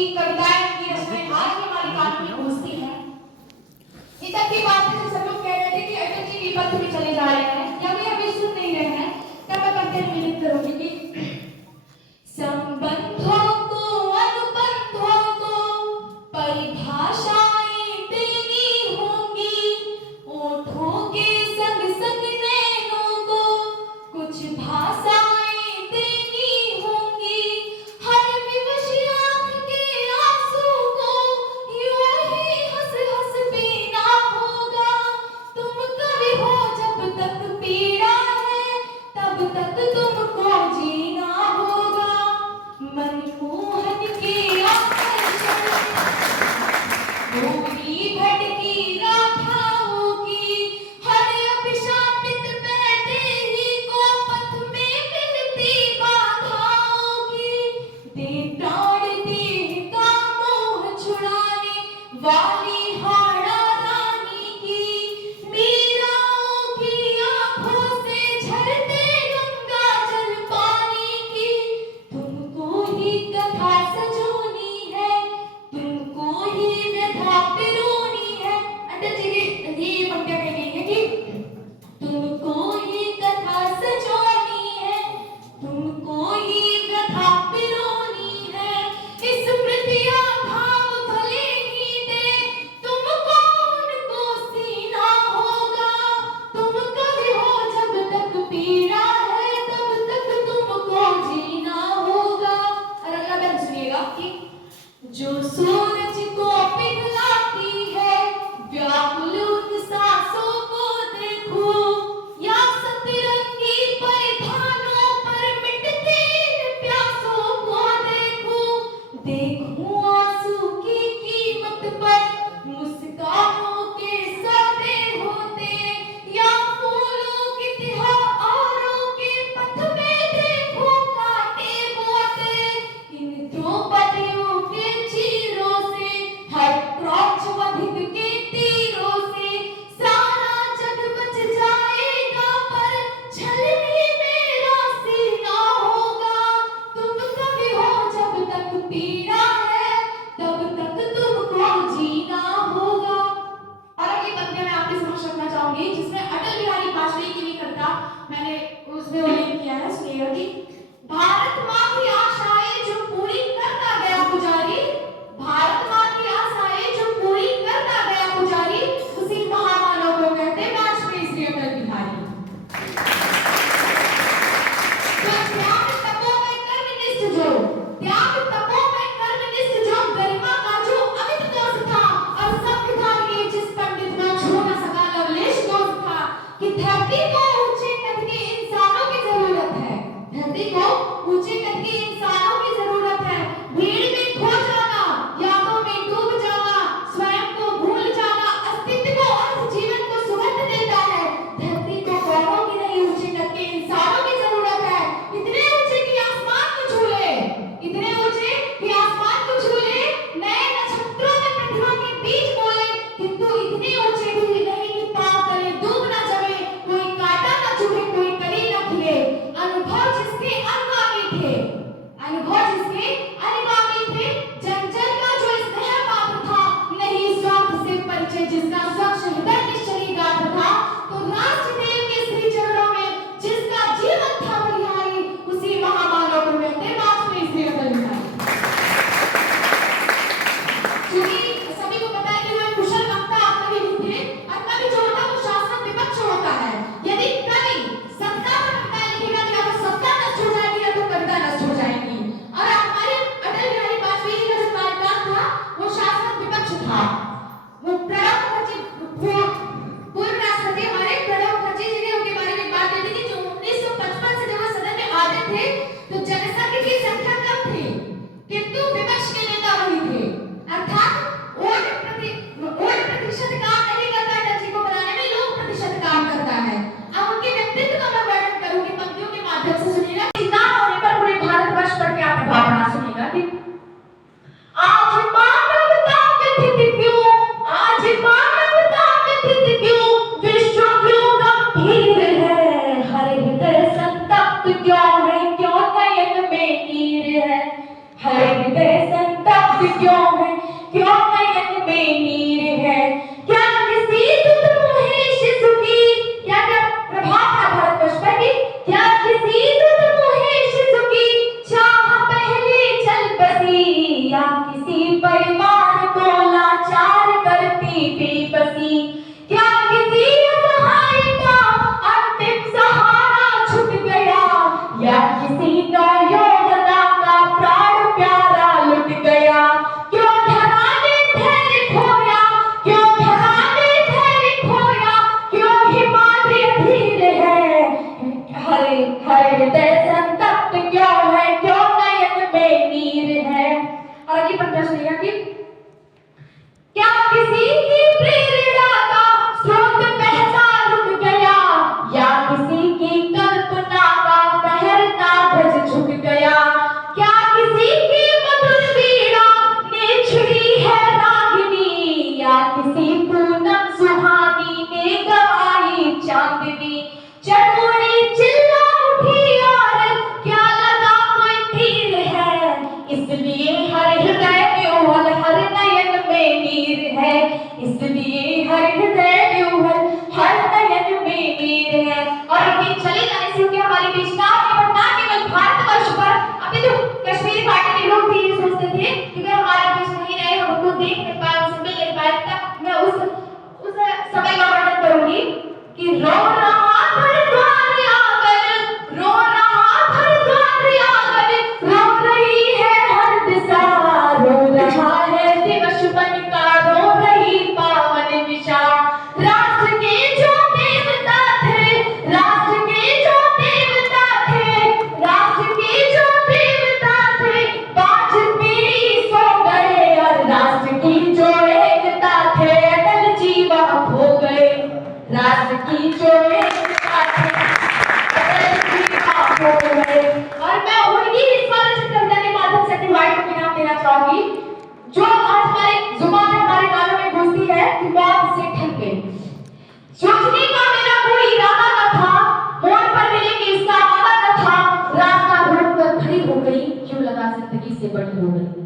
उनकी कविताएं, उनकी रचनाएं आज भी हमारे कान में गूंजती हैं। ये तक की बात है, सब लोग कह रहे थे कि अटल जी विपत्ति में चले जा रहे हैं या वे अभी सुन नहीं रहे हैं, तब मैं पढ़ते हुए विनती करूंगी कि संबंधों को, अनुबंधों को परिभाषाएं देनी होंगी, ओठों के संग संग नैनों को कुछ भाषाएं देनी होंगी, हर विवश आंख के आंसू को यूं ही हंस हंस पीना होगा। तुम कवि हो जब तक पीड़ा है, तब तक तुमको जीना होगा। मनमोहन के आकर्षण, भूरी भटकी राधाओं की, हर अभिशापित वैदेही को पथ में मिलती बाधाओं की। दे प्राण देह का मोह छुड़ाने वाली हाड़ा रानी की, मीराओं की आंखों से झरते गंगा जल पानी की। तुमको ही कथा सजोनी है, तुमको ही व्यथा पिरोनी है। अटल जी की ये पंक्तियां कह गई है कि तुमको ही कथा सजोनी है, तुमको ही व्यथा पिरोनी है। इस प्रतिया भाव भले ही दे, तुमको उनको सीना होगा। तुम कवि हो जब तक पीड़ा है, तब तक तुमको जीना होगा। और अगला बैठ सुनिएगा कि जो सूरज को पिघलाती है, व्याकुल उन सांसों को देखो, या सतरंगी परिधानों पर मिटते इन प्यासों को देखो। देखूं आंसू की कीमत पर मुस्कानों के सौदे होते, या फूलों की तिहारों के पथ में देखो कांटे बोते। इन द्रौपदियों के चीरों से, हर क्रोधवधिक के तीरों से, सारा जग बच जाएगा पर छलनी मेरा सीना होगा। तुम कवि हो जब तक पीड़ा है, तब तक तुमको जीना होगा। और अगली पंक्ति मैं आपके समक्ष रखना चाहूंगी, जिसमें अटल बिहारी वाजपेयी की भी कविता मैंने उसमें उल्लेख किया है। सुनिएगा कि भारत माँ की आशाएं जो पूरी करता गया पुजारी, भारत माँ की आशाएं जो पूरी करता गया पुजारी, उसी महामानव को कहते वाजपेयी श्री अटल बिहारी। तो त्याग तपो में कर्मनिष्ठ जो, त्याग तपो में कर्मनिष्ठ जो, गरिमा का जो अमित दोष था, और संविधान के जिस पंडित में छू न सका लवलेश दोष था, कि धरती को ऊंचे कद के इंसानों की जरूरत है, धरती को ऊंचे कद के इंसानों की जरूरत है। भीड़ में खो जाना, यादों में डूब जाना, स्वयं को भूल जाना, अस्तित्व को अर्थ, जीवन को सुगंध देता है। धरती को गौरव की नहीं, ऊंचे कद के इंसानों की जरूरत है। इतने ऊंचे कि आसमान को छू ले, इतने ऊंचे कि आसमान को छू ले, नए नक्षत्रों में प्रतिभा के बीज बोले, किंतु इतने ऊंचे भी नहीं कि पांव तले डूब न जावे, कोई कांटा न चुभे, कोई कली न खिले। अनुभव जिसके अनुगामी थे, अनुभव जिसके अनुगामी थे, जन जन का जो स्नेह पात्र था, नहीं स्वार्थ से परिचय जिसका स्वच्छ हृदय निश्चली गात्र था, तो राष्ट्रदेव के श्री चरणों में जिसका जीवन था बलिहारी, उसी महामानव को कहते वाजपेयी श्री अटल बिहारी। क्योंकि सभी को पता है कि वो एक कुशल वक्ता कवि थे, और कवि जो होता है वो शासन विपक्ष होता है। यदि कवि सत्ता पर कविता लिखेगा तो या तो सत्ता नष्ट हो जाएगी या तो कविता नष्ट हो जाएगी। और हमारे अटल बिहारी वाजपेयी का जो कार्यकाल था वो शासन विपक्ष था। वो प्रणब मुखर्जी, पूर्व राष्ट्रपति हमारे प्रणब मुखर्जी जी ने उनके बारे में एक बात कही थी कि जो 1955 से जब वो सदन में आते थे तो जनसंख्या की संख्या कम थी, किंतु विपक्ष के नेता वही थे। अर्थात वोट प्रतिशत काम नहीं करता अटल जी को बनाने में, लोग प्रतिशत काम करता है। अब उनके व्यक्तित्व का मैं वर्णन करूंगी पंक्तियों के माध्यम से। सुनिएगा ना होने पर पूरे भारतवर्ष पर क्या प्रभाव पड़ा। सुनिएगा कि आज मानवता व्यथित क्यों, आज मानवता व्यथित क्यों, विश्व क्यों गंभीर है, हर हृदय संतप्त क्यों है, क्यों नयन में नीर है, हर हृदय संतप्त से बड़ी हो गई।